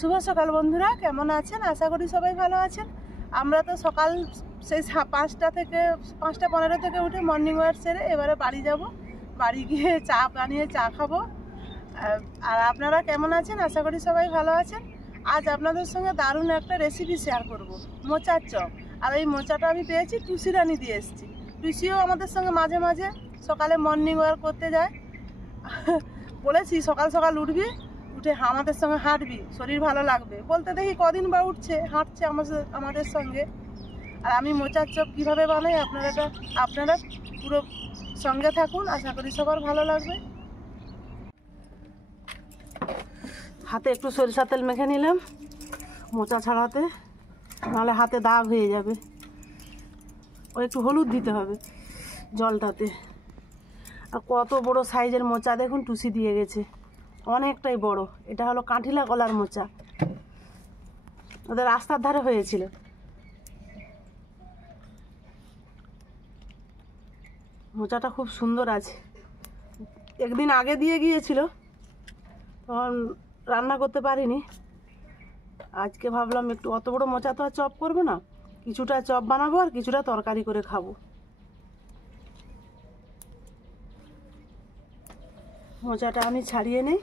শুভ সকাল বন্ধুরা, কেমন আছেন? আশা করি সবাই ভালো আছেন। আমরা তো সকাল সেই 5:15 থেকে উঠে মর্নিং ওয়াক সেরে এবারে বাড়ি যাব। বাড়ি গিয়ে চা বানিয়ে চা খাবো। আর আপনারা কেমন আছেন? আশা করি সবাই ভালো আছেন। আজ আপনাদের সঙ্গে দারুণ একটা রেসিপি শেয়ার করব, মোচার চপ। আর এই মোচাটা আমি পেয়েছি টুসি রানি দিয়ে এসেছি। টুসিও আমাদের সঙ্গে মাঝে মাঝে সকালে মর্নিং ওয়াক করতে যায়। বলেছি সকাল সকাল উঠবি, উঠে আমাদের সঙ্গে হাঁটবি, শরীর ভালো লাগবে। বলতে দেখি কদিন বা হাঁটছে আমাদের সঙ্গে। আর আমি মোচার চপ কীভাবে বানাই আপনারা পুরো সঙ্গে থাকুন, আশা করি সবার ভালো লাগবে। হাতে একটু সরিষা তেল মেখে নিলাম মোচা ছাড়াতে, নাহলে হাতে দাগ হয়ে যাবে। ও একটু হলুদ দিতে হবে জলটাতে। আর কত বড় সাইজের মোচা দেখুন, টুসি দিয়ে গেছে, অনেকটাই বড়। এটা হলো কাঁঠিলা কলার মোচা, ওদের রাস্তার ধারে হয়েছিল। মোচাটা খুব সুন্দর আছে। একদিন আগে দিয়ে গিয়েছিল, তখন রান্না করতে পারিনি। আজকে ভাবলাম একটু, অত বড় মোচা তো আর চপ করবো না, কিছুটা চপ বানাবো আর কিছুটা তরকারি করে খাবো। মোচাটা আমি ছাড়িয়ে নেই।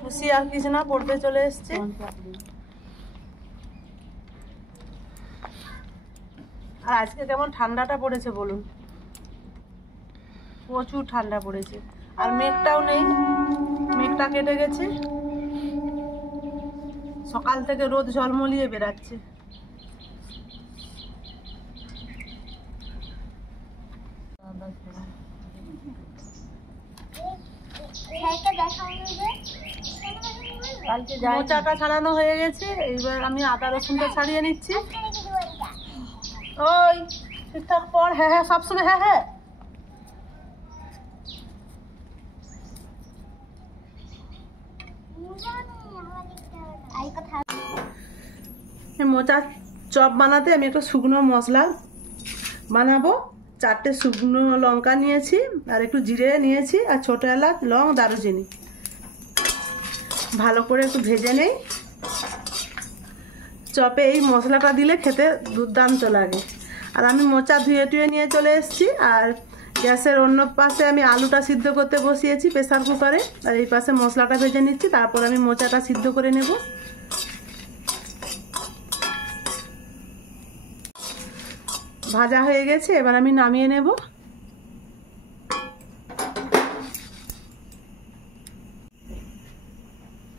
খুশি আর কিছু না, পড়তে চলে এসছে। আর আজকে কেমন ঠান্ডাটা পড়েছে বলুন, প্রচুর ঠান্ডা পড়েছে। আর মেঘটাও নেই, মেঘটা কেটে গেছে। সকাল থেকে রোদ ঝলমলিয়ে বেরাচ্ছে। মোচাটা ছাড়ানো হয়ে গেছে, এইবার আমি আদা রসুনটা ছাড়িয়ে নিচ্ছি। ওই ঠিকঠাক পর, হ্যাঁ হ্যাঁ সবসময় হ্যাঁ হ্যাঁ। মোচার চপ বানাতে আমি একটা শুকনো মশলা বানাবো। 4টে শুকনো লঙ্কা নিয়েছি, আর একটু জিরে নিয়েছি, আর ছোটো এলাচ, লং, দারুচিনি। ভালো করে একটু ভেজে নেই। চপে এই মশলাটা দিলে খেতে দুর্দান্ত লাগে। আর আমি মোচা ধুয়ে টুয়ে নিয়ে চলে এসেছি। আর গ্যাসের অন্য পাশে আমি আলুটা সিদ্ধ করতে বসিয়েছি প্রেসার কুকারে, আর এই পাশে মশলাটা ভেজে নিচ্ছি। তারপর আমি মোচাটা সিদ্ধ করে নেব। ভাজা হয়ে গেছে, এবার আমি নামিয়ে নেব।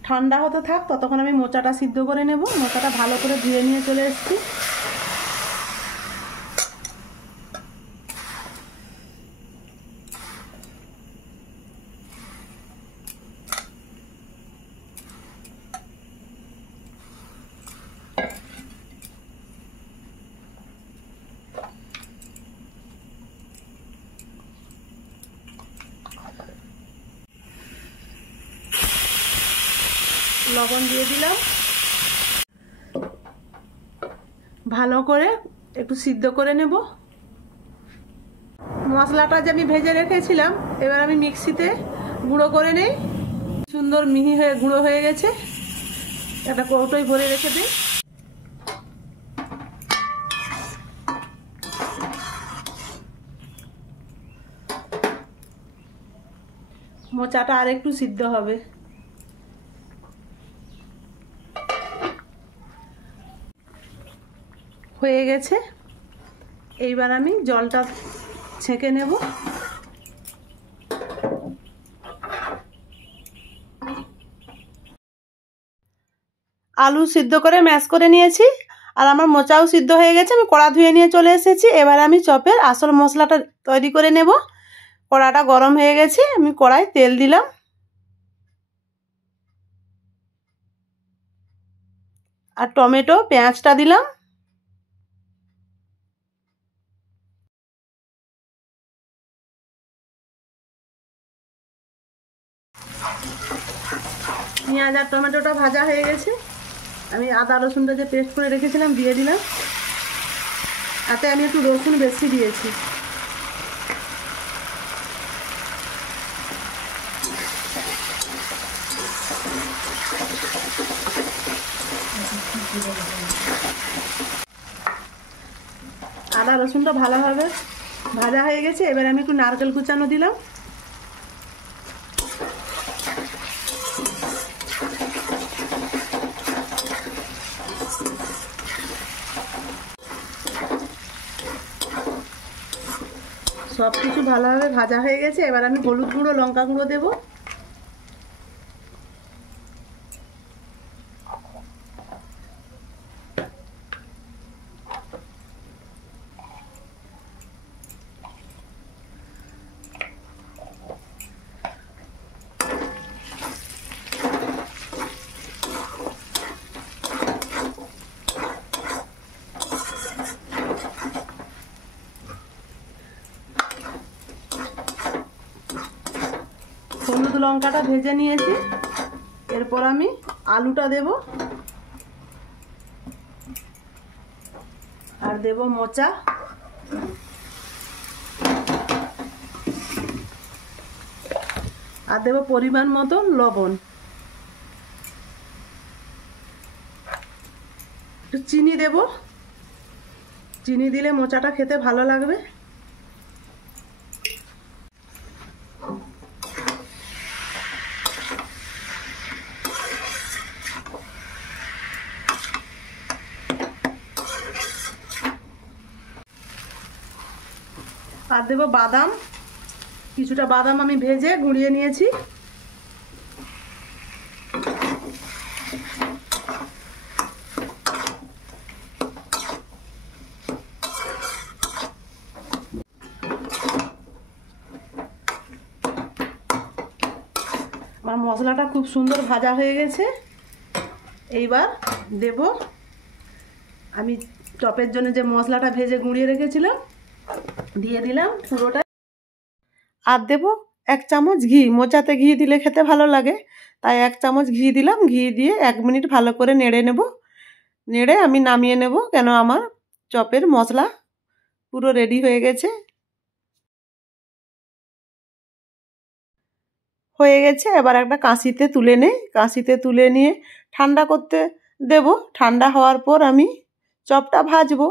ঠান্ডা হতে থাক, ততক্ষণ আমি মোচাটা সিদ্ধ করে নেব। মোচাটা ভালো করে ধুয়ে নিয়ে চলে এসেছি। লবণ দিয়ে দিলাম, ভালো করে একটু সিদ্ধ করে নেব। মশলাটা যে আমি ভেজে রেখেছিলাম, এবার আমি মিক্সিতে গুঁড়ো করে নেই। সুন্দর মিহি হয়ে গুঁড়ো হয়ে গেছে। একটা কৌটোয় ভরে রেখে দিই। মোচাটা আর একটু সিদ্ধ হবে। হয়ে গেছে, এইবার আমি জলটা ছেঁকে নেব। আলু সিদ্ধ করে ম্যাশ করে নিয়েছি, আর আমার মোচাও সিদ্ধ হয়ে গেছে। আমি কড়া ধুয়ে নিয়ে চলে এসেছি। এবার আমি চপের আসল মশলাটা তৈরি করে নেব। কড়াটা গরম হয়ে গেছে, আমি কড়ায় তেল দিলাম। আর টমেটো পেঁয়াজটা দিলাম। পেঁয়াজ আর টমেটোটা ভাজা হয়ে গেছে, আমি আদা রসুনটা যে পেস্ট করে রেখেছিলাম দিয়ে দিলাম। তাতে আমি একটু রসুন বেশি দিয়েছি। আদা রসুনটা ভালোভাবে ভাজা হয়ে গেছে, এবার আমি একটু নারকেল কুচানো দিলাম। সব কিছু ভালোভাবে ভাজা হয়ে গেছে, এবার আমি হলুদ গুঁড়ো লঙ্কা গুঁড়ো দেবো। হলুদ লঙ্কাটা ভেজে নিয়েছি, এরপর আমি আলুটা দেব আর দেব মোচা, আর দেব পরিমাণ মতো লবণ, একটু চিনি দেব। চিনি দিলে মোচাটা খেতে ভালো লাগবে। আর দেব বাদাম, কিছুটা বাদাম আমি ভেজে গুঁড়িয়ে নিয়েছি। আমার মশলাটা খুব সুন্দর ভাজা হয়ে গেছে। এইবার দেব আমি চপের জন্য যে মশলাটা ভেজে গুঁড়িয়ে রেখেছিলাম, দিয়ে দিলাম পুরোটা। আর দেব 1 চামচ ঘি, মোচাতে ঘি দিলে খেতে ভালো লাগে, তাই 1 চামচ ঘি দিলাম। ঘি দিয়ে 1 মিনিট ভালো করে নেড়ে নেব। নেড়ে আমি নামিয়ে নেব, কেন আমার চপের মশলা পুরো রেডি হয়ে গেছে। হয়ে গেছে, এবার একটা কাঁচিতে তুলে নেই। কাঁচিতে তুলে নিয়ে ঠান্ডা করতে দেব। ঠান্ডা হওয়ার পর আমি চপটা ভাজবো।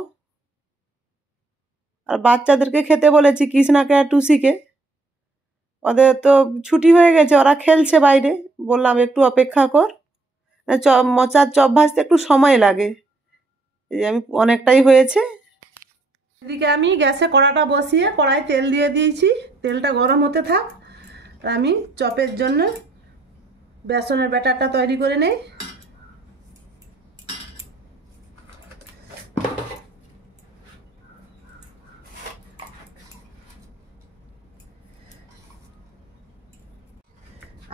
আর বাচ্চাদেরকে খেতে বলেছি, কৃষ্ণাকে আর টুসিকে, ওদের তো ছুটি হয়ে গেছে, ওরা খেলছে বাইরে। বললাম একটু অপেক্ষা কর, চপ মোচার চপ ভাজতে একটু সময় লাগে। এই আমি অনেকটাই হয়েছে। এদিকে আমি গ্যাসে কড়াটা বসিয়ে কড়াই তেল দিয়ে দিয়েছি। তেলটা গরম হতে থাক, আমি চপের জন্য বেসনের ব্যাটারটা তৈরি করে নেই।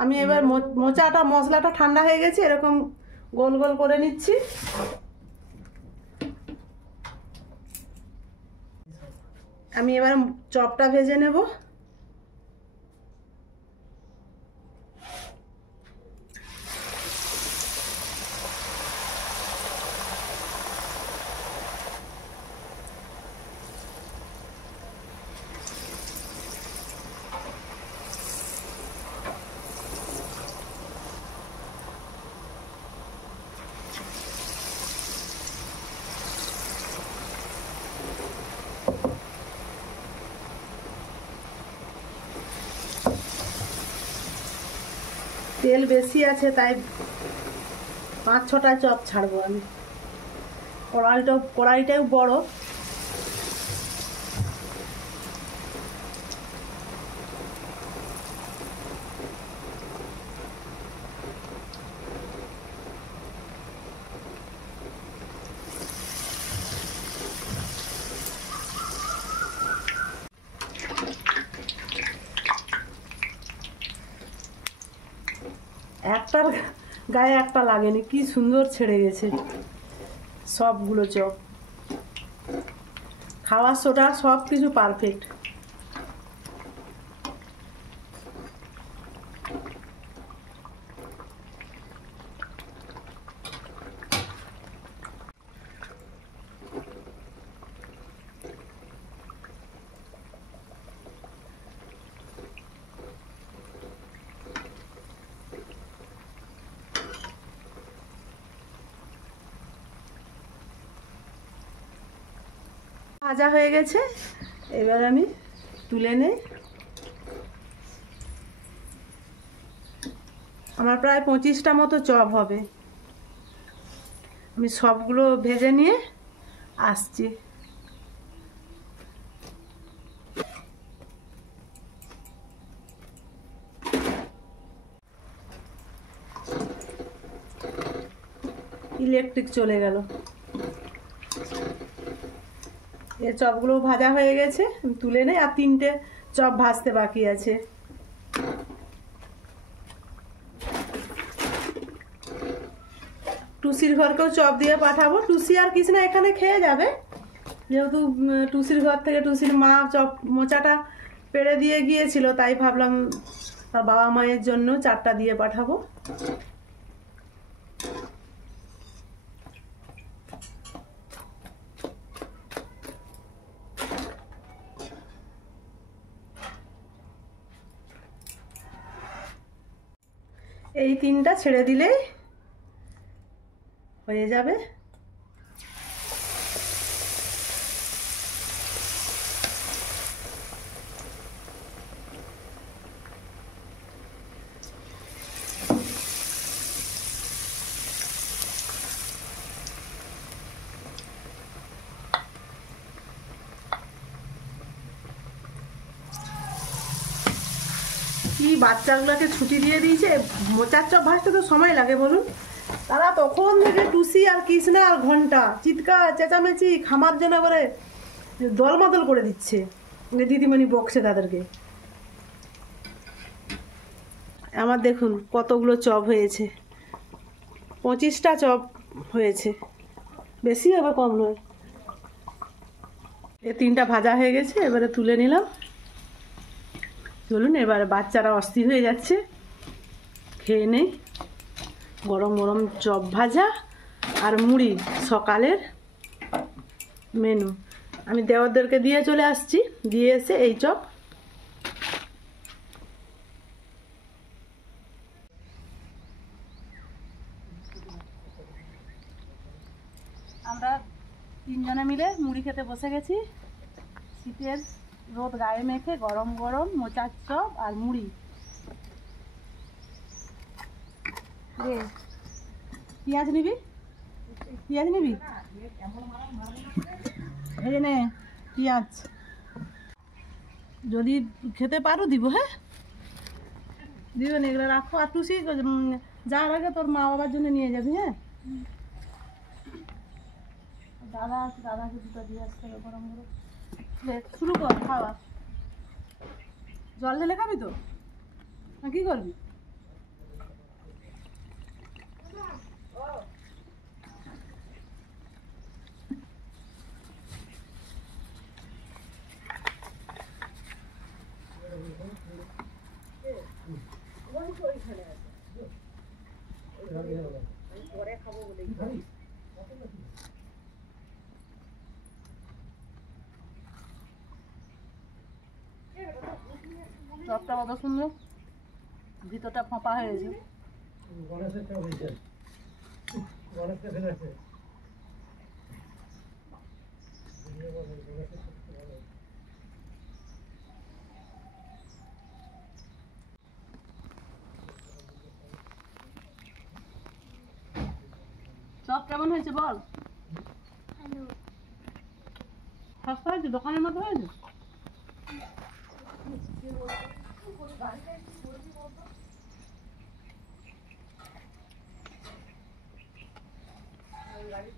আমি এবার মোচাটা মশলাটা ঠান্ডা হয়ে গেছে, এরকম গোল গোল করে নিচ্ছি। আমি এবার চপটা ভেজে নেব। তেল বেশি আছে, তাই 5-6টা চপ ছাড়বো আমি। কড়াইটাও বড়। একটার গায়ে একটা লাগেনি, কি সুন্দর ছেড়ে গেছে সবগুলো চপ। খাওয়ার সোটা সব কিছু পারফেক্ট। ভাজা হয়ে গেছে, এবার আমি তুলে নেই। আমার প্রায় 25টা মতো চপ হবে। আমি সবগুলো ভেজে নিয়ে আসছি। ইলেকট্রিক চলে গেল। এই চপগুলো ভাজা হয়ে গেছে, আমি তুলে নেই। আর 3টে চপ ভাজতে বাকি আছে। টুসির ঘরকেও চপ দিয়ে পাঠাবো। টুসি আর কৃষ্ণা এখানে খেয়ে যাবে, যেহেতু টুসির ঘর থেকে টুসির মা চপ মোচাটা পেড়ে দিয়ে গিয়েছিল, তাই ভাবলাম তার বাবা মায়ের জন্য 4টা দিয়ে পাঠাবো। এই 3টা ছেড়ে দিলেই হয়ে যাবে। কি বাচ্চাগুলোকে ছুটি দিয়ে দিয়েছে, মোচার চপ ভাজতে তো সময় লাগে বলুন। তারা তখন থেকে টুসি আর কৃষ্ণা আর ঘন্টা চিৎকার চেঁচামেচি খামার জন্য করে দলমাদল করে দিচ্ছে। দিদিমণি বকছে তাদেরকে। আমার দেখুন কতগুলো চপ হয়েছে, 25টা চপ হয়েছে, বেশি হবে কম নয়। এই 3টা ভাজা হয়ে গেছে, এবারে তুলে নিলাম। চলুন, এবারে বাচ্চারা অস্থির হয়ে যাচ্ছে, খেয়ে নেই। গরম গরম চপ ভাজা আর মুড়ি সকালের মেনু। আমি দেওরদেরকে দিয়ে চলে আসছি, দিয়ে এসে এই চপ। আমরা 3 জনে মিলে মুড়ি খেতে বসে গেছি। শীতের রোদ গায়ে মেখে গরম গরম মোচার চপ আর মুড়ি। পেঁয়াজ নিবি, পেঁয়াজ নিবি, এই নে পেঁয়াজ। যদি খেতে পারো দিব, হ্যাঁ দিবেন। এগুলো রাখো। আর টুসি যাওয়ার আগে তোর মা বাবার জন্য নিয়ে যাবি। হ্যাঁ, দাদাকে 2টা দিয়ে আসতে হবে গরম গরম। শুরু কর খাওয়া। জল ঢেলে খাবি তো না কি করবি? চপটা কত সুন্দর, ভিতরটা ফাঁপা হয়েছে। চপ কেমন হয়েছে বল? সস্তা হয়েছে, দোকানের মতো হয়েছে। গাড়ি